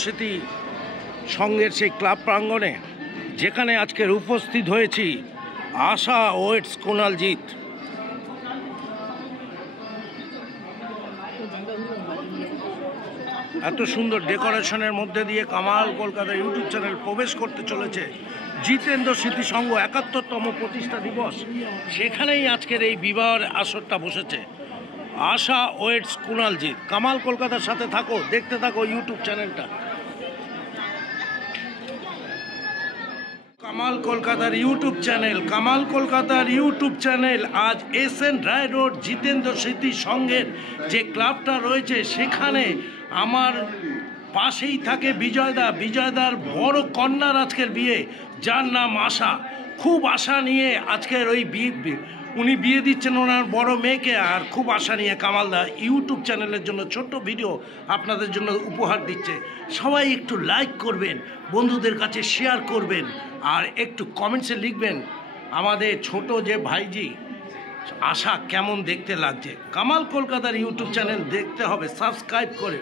স্মৃতি সংঘের সেই ক্লাব প্রাঙ্গণে, যেখানে আজকের উপস্থিত হয়েছি আশা ওয়েটস কুণালজিৎ। এত সুন্দর ডেকোরেশনের মধ্যে দিয়ে কামাল কলকাতা ইউটিউব চ্যানেল প্রবেশ করতে চলেছে। জিতেন্দ্র স্মৃতি সংঘ ৭১তম প্রতিষ্ঠা দিবস, সেখানেই আজকের এই বিবাহের আসরটা বসেছে। আশা ওয়েটস কুণালজিৎ। কামাল কলকাতার সাথে থাকো, দেখতে থাকো ইউটিউব চ্যানেলটা। কামাল কলকাতার ইউটিউব চ্যানেল, কামাল কলকাতার ইউটিউব চ্যানেল। আজ SN রায় রোড জিতেন্দ্র স্মৃতি সংঘের যে ক্লাবটা রয়েছে, সেখানে আমার পাশেই থাকে বিজয়দার বড় কন্যার আজকের বিয়ে, যার নাম আশা। খুব আশা নিয়ে আজকের ওই উনি বিয়ে দিচ্ছেন ওনার বড় মেয়েকে, আর খুব আশা নিয়ে কামালদা ইউটিউব চ্যানেলের জন্য ছোট্ট ভিডিও আপনাদের জন্য উপহার দিচ্ছে। সবাই একটু লাইক করবেন, বন্ধুদের কাছে শেয়ার করবেন, আর একটু কমেন্টসে লিখবেন আমাদের ছোট যে ভাইজি আশা কেমন দেখতে লাগছে। কামাল কলকাতার ইউটিউব চ্যানেল দেখতে হবে সাবস্ক্রাইব করে।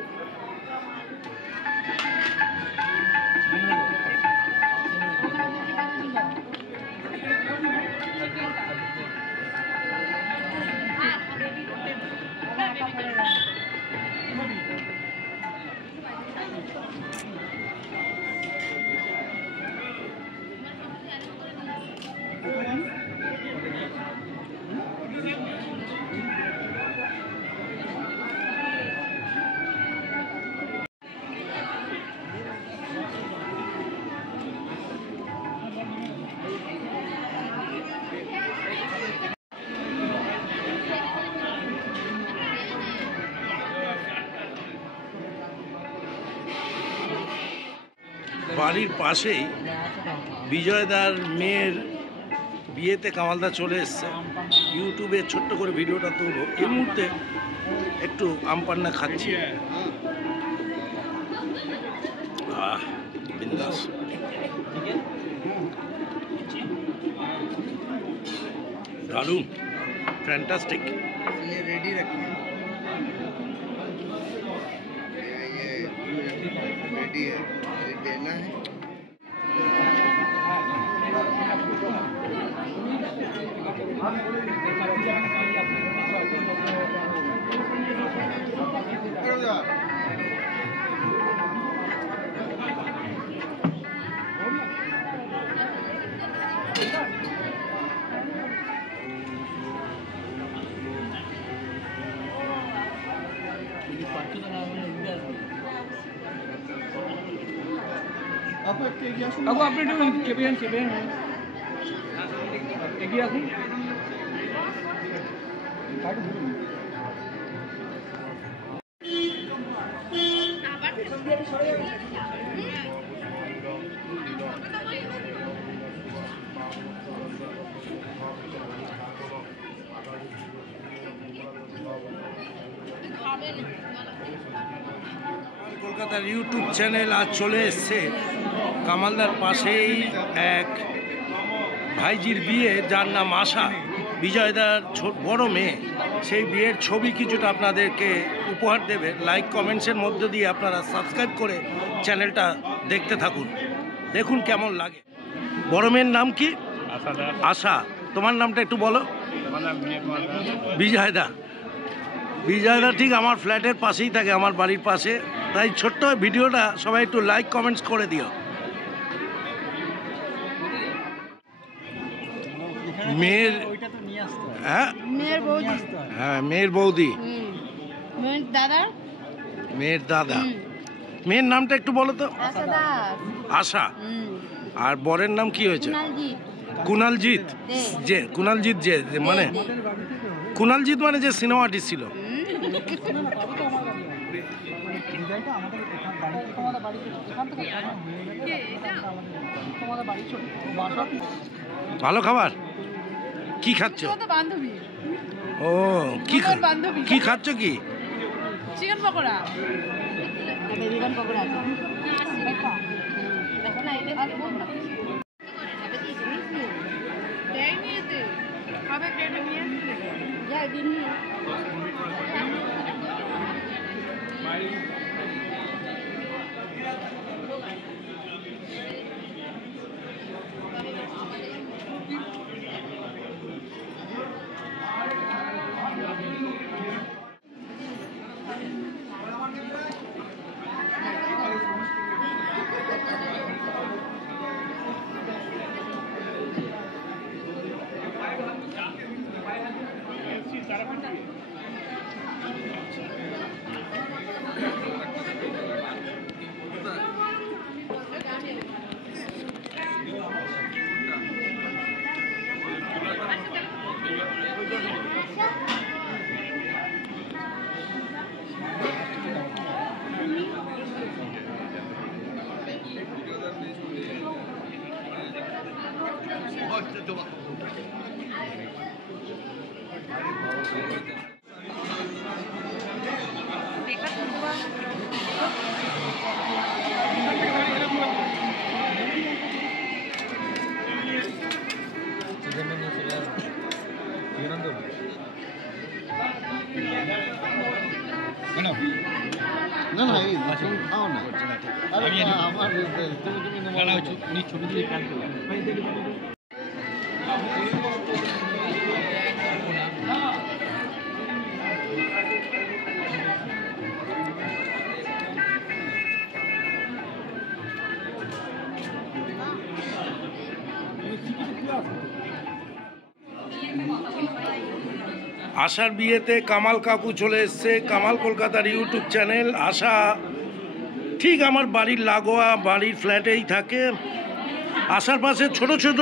বাড়ির পাশেই বিজয়দার মেয়ের বিয়েতে কামালদা চলে এসছে। ইউটিউবে ছোট্ট করে ভিডিওটা তুলব। এই মুহূর্তে একটু আমপান্না খাচ্ছি। বিন্দাস। দারুণ, ফ্যান্টাস্টিক। रेडी रखिए, ये रेडी है, देना है। aku আপনি একটু চেপেন এগিয়ে আসুন। কলকাতার ইউটিউব চ্যানেল আজ চলে এসছে কামালদার পাশেই এক ভাইজির বিয়ে, যার নাম আশা, বিজয়দার বড় মেয়ে। সেই বিয়ের ছবি কিছুটা আপনাদেরকে উপহার দেবে। লাইক কমেন্টসের মধ্য দিয়ে আপনারা সাবস্ক্রাইব করে চ্যানেলটা দেখতে থাকুন, দেখুন কেমন লাগে। বড় মেয়ের নাম কি? আশা। তোমার নামটা একটু বলো। বিজয়দা ঠিক আমার ফ্ল্যাটের পাশেই থাকে, আমার বাড়ির পাশে। তাই ছোট্ট ভিডিওটা সবাই একটু লাইক কমেন্টস করে দিও। মেয়ের হ্যাঁ মেয়ের বৌদি, মেয়ের দাদা। মেয়ের নামটা একটু বলো তো। আশা। আর বরের নাম কি হয়েছে? কুণালজিৎ। যে কুণালজিৎ যে মানে কুণালজিৎ মানে যে সিনেমা আর্টিস্ট ছিল। ভালো খাবার কি খাচ্ছ? ও কি খাচ্ছ? কি চিকেন পকোড়া। না না এই খাও না আমার তুমি ছবি তুলে প্ল্যান করো। আশার বিয়েতে কামাল কাকু চলে এসছে। কামাল কলকাতার ইউটিউব চ্যানেল। আশা ঠিক আমার বাড়ির লাগোয়া বাড়ির ফ্ল্যাটেই থাকে। আশার পাশে ছোট ছোট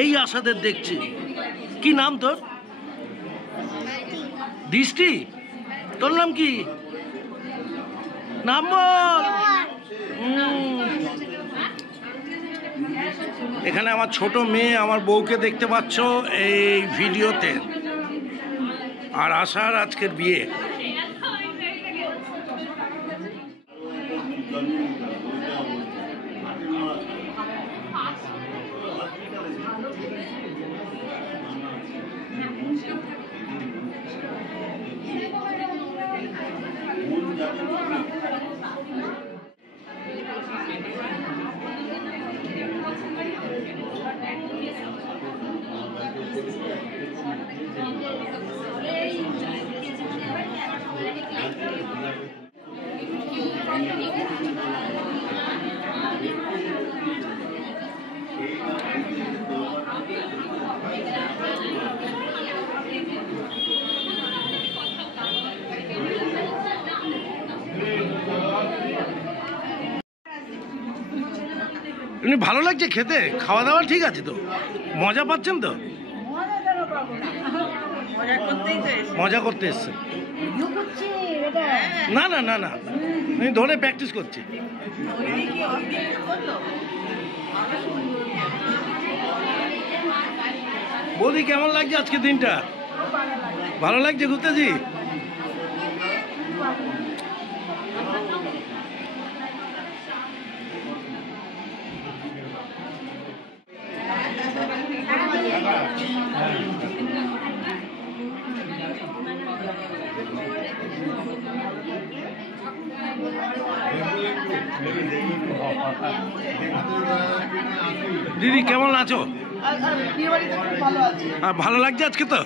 এই আশাদের দেখছি। কি নাম তোর? দৃষ্টি। তোর নাম কি? নাম বল। এখানে আমার ছোট মেয়ে আমার বউকে দেখতে পাচ্ছ এই ভিডিওতে। আর আশার আজকের বিয়ে। এমনি ভালো লাগছে খেতে? খাওয়া দাওয়া ঠিক আছে তো? মজা পাচ্ছেন তো? মজা করতে এসছে? না না না না, আমি ধরে প্র্যাকটিস করছি। বৌদি কেমন লাগছে আজকে দিনটা? ভালো লাগছে ঘুরতেছি? দিদি কেমন আছো? ভালো লাগছে আজকে তো?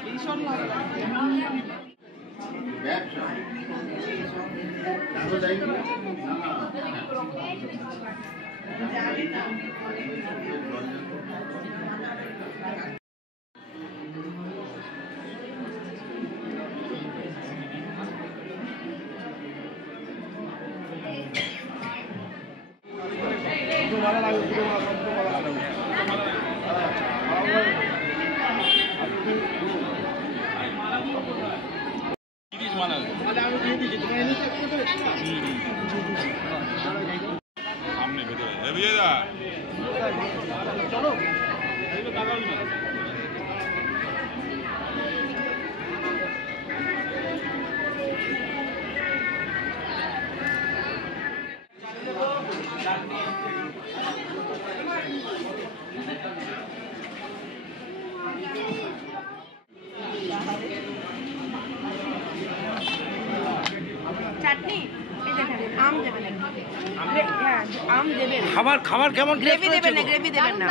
খাবার খাবার কেমন? গ্রেভি দেবেন না, গ্রেভি দেবেন না।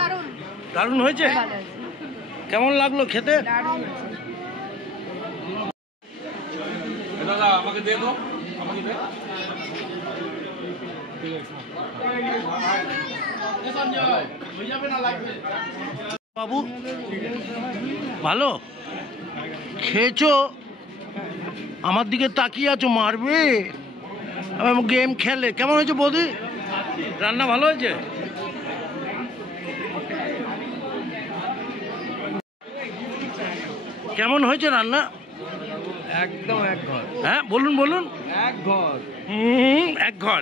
দারুণ হয়েছে? কেমন লাগলো খেতে? দাদা আমাকে দে তো, আমাকে দে। বাবু ভালো খেয়েছো? আমার দিকে তাকিয়ে আছো, মারবে? গেম খেলে। কেমন হয়েছে বৌদি? রান্না ভালো হয়েছে? কেমন হয়েছে রান্না? একদম এক ঘর। হ্যাঁ বলুন বলুন। এক ঘর। এক ঘর।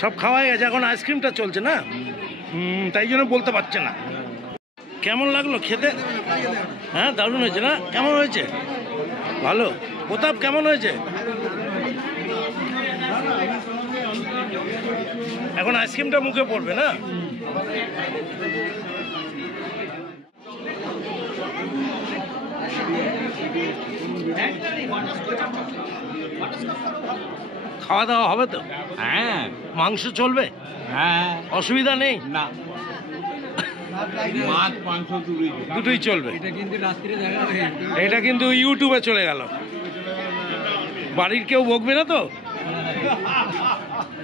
সব খাওয়াই গেছে, এখন আইসক্রিমটা চলছে না? তাই জন্য বলতে পারছে না। কেমন লাগলো খেতে? হ্যাঁ, দারুণ হয়েছে না? কেমন হয়েছে? ভালো। প্রতাপ কেমন হয়েছে? এখন আইসক্রিমটা মুখে পড়বে না? খাওয়া দাওয়া হবে তো? হ্যাঁ মাংস চলবে? হ্যাঁ অসুবিধা নেই? না মাছ মাংস দুটোই চলবে। এটা কিন্তু রাত্রে দেখা হবে। এটা কিন্তু ইউটিউবে চলে গেল, বাড়ির কেউ বকবে না তো?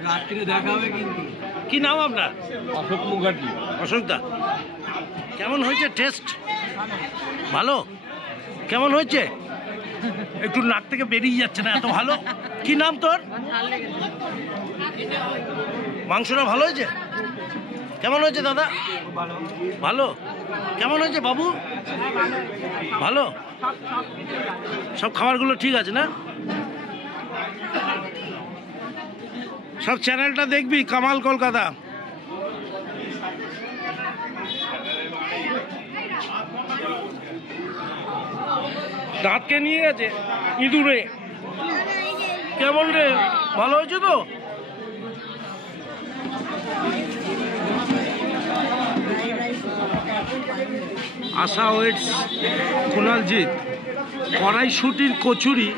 রাত্রে দেখা হবে কিন্তু। কি নাম আপনার? অশোক মুখার্জি। অশোক দা, কেমন হয়েছে টেস্ট? ভালো। কেমন হয়েছে? একটু নাক থেকে বেরিয়ে যাচ্ছে না, এত ভালো। কি নাম তোর? মাংসটা ভালো হয়েছে? কেমন হয়েছে দাদা? ভালো। কেমন হয়েছে বাবু? ভালো। সব খাবারগুলো ঠিক আছে না? সব চ্যানেলটা দেখবি, কামাল কলকাতা। দাঁতকে নিয়ে গেছে ইঁদুরে। কেমন রে? ভালো হয়েছে তো? আশা ওয়েটস, কুণালজিৎ, কড়াইশুটির kachori,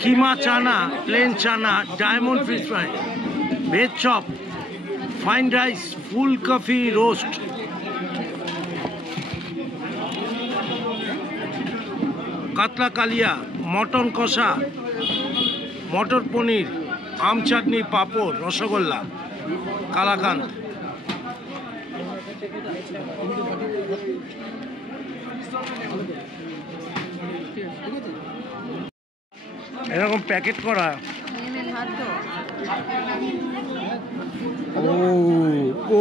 keema chana, plain chana, diamond fish fry, veg chop, fine rice, ফুলকপি রোস্ট, কাতলা কালিয়া, মটন কষা, মটর পনির, আম চাটনি, পাঁপড়, রসগোল্লা, কালাকান্দ। এরকম প্যাকেট করা। ও ও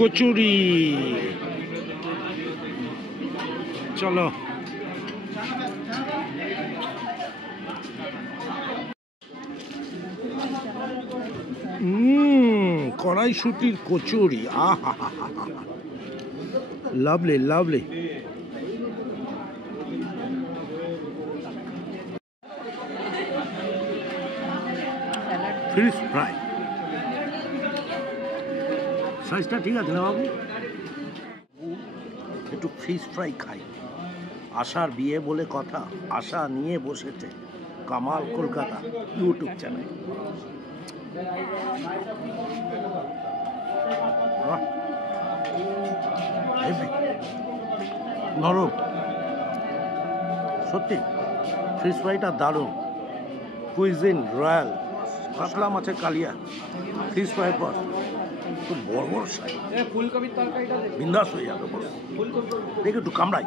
কচুরি। চলো, কড়াইশুটির কচুরি, আহা, লাভলি লাভলি। ফিশ ফ্রাই সাইজটা ঠিক আছে না বাবু? একটু ফিশ ফ্রাই খাই। আশার বিয়ে বলে কথা, আশা নিয়ে বসেছে কামাল কলকাতা ইউটিউব চ্যানেল। নরম, সত্যি ফিশ ফ্রাইটা দারুণ। কুইজিন রয়্যাল, কাতলা মাছের কালিয়া, ফিশ ফ্রাই পর খুব বড় বড় সাইজ, ফুলকপির তরকারিটা বিন্দাস হয়ে যাবে। দেখে একটু কামড়াই।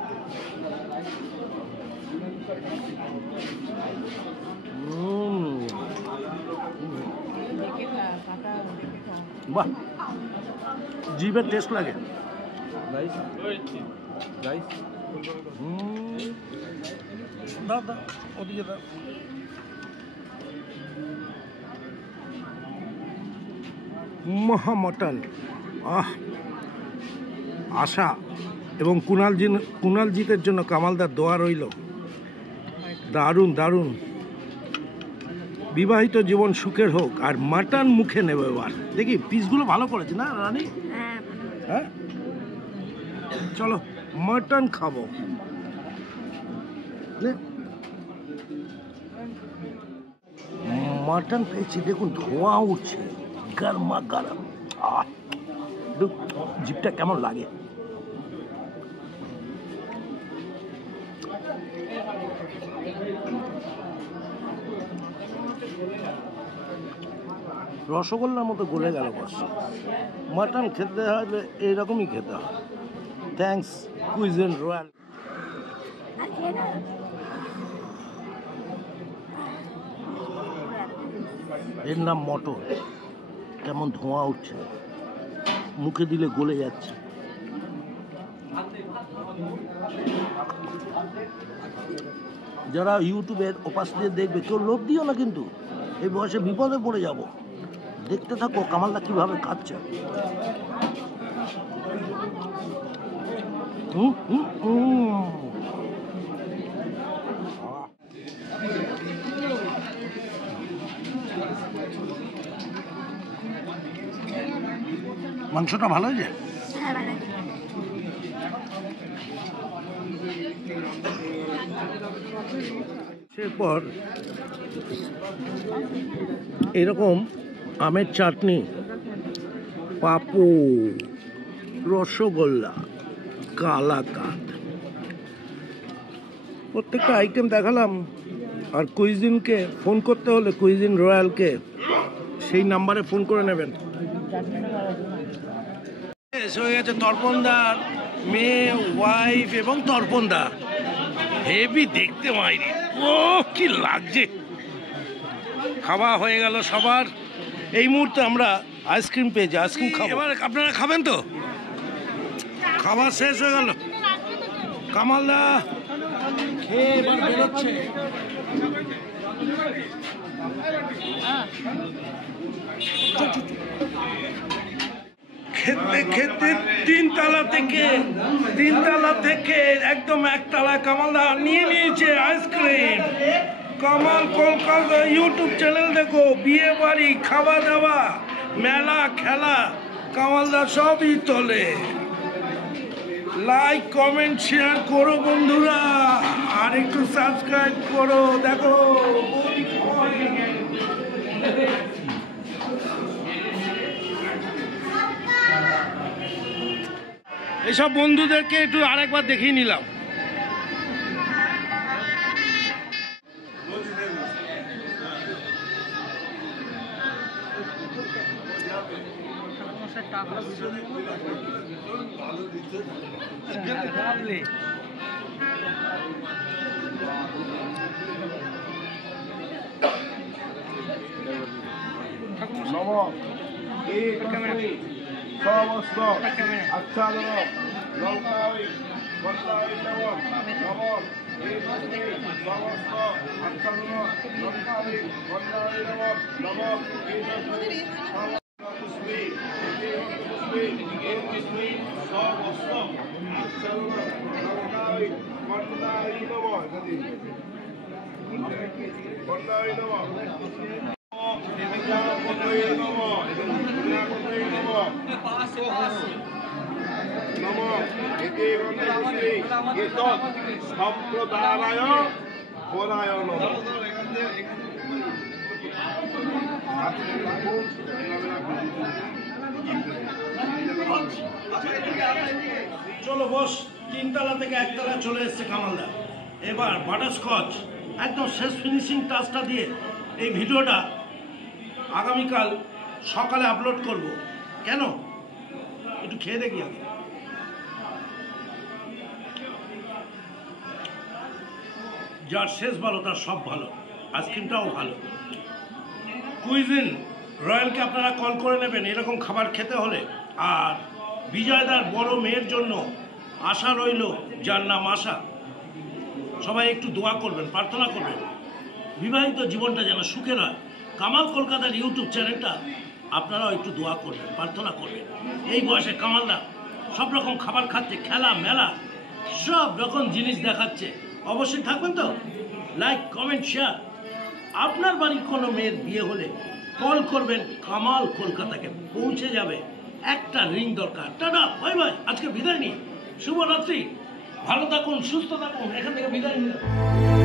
বাহ, জিভের টেস্ট লাগে। দাদা ওদিকে দাও। মহা মটন, আশা এবং কুণালজিতের জন্য কামালদার দোয়া রইল। দারুণ দারুণ। বিবাহিত জীবন সুখের হোক। আর মাটন মুখে নেবে এবার। দেখি পিসগুলো ভালো করেছে না রানী? হ্যাঁ, চলো মাটন খাবো। মাটন পেয়েছি, দেখুন ধোঁয়া উঠছে, গরমা গরম। জিভটা কেমন লাগে। রসগোল্লার মতো গলে গেল বস। মাটন খেতে হলে এইরকমই খেতে হয়। Thanks cuisine royal. এর নাম মটর। কেমন ধোঁয়া উঠছে, মুখে দিলে গলে যাচ্ছে। যারা ইউটিউবের ওপাশ দিয়ে দেখবে কেউ লোভ দিও না, কিন্তু এই বয়সে বিপদে পড়ে যাব। দেখতে থাকো কামালদা কিভাবে খাচ্ছে। মাংসটা ভালো হয়েছে। এরপর এরকম আমের চাটনি, পাঁপড়, রসগোল্লা, কালাকাঁদ, প্রত্যেকটা আইটেম দেখালাম। আর কুইজিনকে ফোন করতে হলে কুইজিন রয়্যালকে সেই নাম্বারে ফোন করে নেবেন। হয়ে গেছে তর্পণদার মেয়ে, ওয়াইফ এবং তর্পণদা। হেভি দেখতে মাইরি, ও কি লাগছে। খাওয়া হয়ে গেল সবার। এই মুহূর্তে আমরা আইসক্রিম পেয়েছি, আইসক্রিম খাবো। এবার আপনারা খাবেন তো? খাওয়া শেষ হয়ে গেল। কামালদা খেয়ে এবার বেরোচ্ছে। খেতে খেতে তিনতলা থেকে একদম একতলা কামালদা নিয়ে নিয়েছে ice cream. Kamal Kolkata YouTube channel দেখো, বিয়ে বাড়ি, খাওয়া দাওয়া, মেলা, খেলা, কামালদা সবই তোলে। লাইক কমেন্ট শেয়ার করো বন্ধুরা, আর একটু সাবস্ক্রাইব করো। দেখো এইসব বন্ধুদেরকে একটু আরেকবার দেখিয়ে নিলাম। সমস্ত আচ্ছাদন লঙ্কাই বন্দাই নব নব সমস্ত আচ্ছাদন লঙ্কাই বন্দাই নব নব পুষ্পী সমস্ত আচ্ছাদন লঙ্কাই বন্দাই নব বন্দাই নব সম্প্রদায় পরায় নম। চলো বস, তিনতলা থেকে একতলা চলে এসছে কামালদা। এবার বাটারস্কচ একদম শেষ ফিনিশিং টাচটা দিয়ে এই ভিডিওটা আগামীকাল সকালে আপলোড করব। কেন? একটু খেয়ে দেখি আগে। যার শেষ ভালো তার সব ভালো। আইসক্রিমটাও ভালো। কুইজিন রয়্যালকে আপনারা কল করে নেবেন এরকম খাবার খেতে হলে। আর বিজয়দার বড় মেয়ের জন্য আশা রইল, যার নাম আশা। সবাই একটু দোয়া করবেন, প্রার্থনা করবেন বিবাহিত জীবনটা যেন সুখের হয়। কামাল কলকাতার ইউটিউব চ্যানেলটা আপনারাও একটু দোয়া করবেন, প্রার্থনা করবেন। এই বয়সে কামালদা সব রকম খাবার খাচ্ছে, খেলা মেলা সব রকম জিনিস দেখাচ্ছে। অবশ্যই থাকবেন তো? Like comment share. আপনার বাড়ির কোনো মেয়ের বিয়ে হলে কল করবেন কামাল কলকাতাকে, পৌঁছে যাবে। একটা রিং দরকার। Tata, bye bye. আজকে বিদায় নিই। শুভরাত্রি। ভালো থাকুন, সুস্থ থাকুন। এখান থেকে বিদায় নিলাম।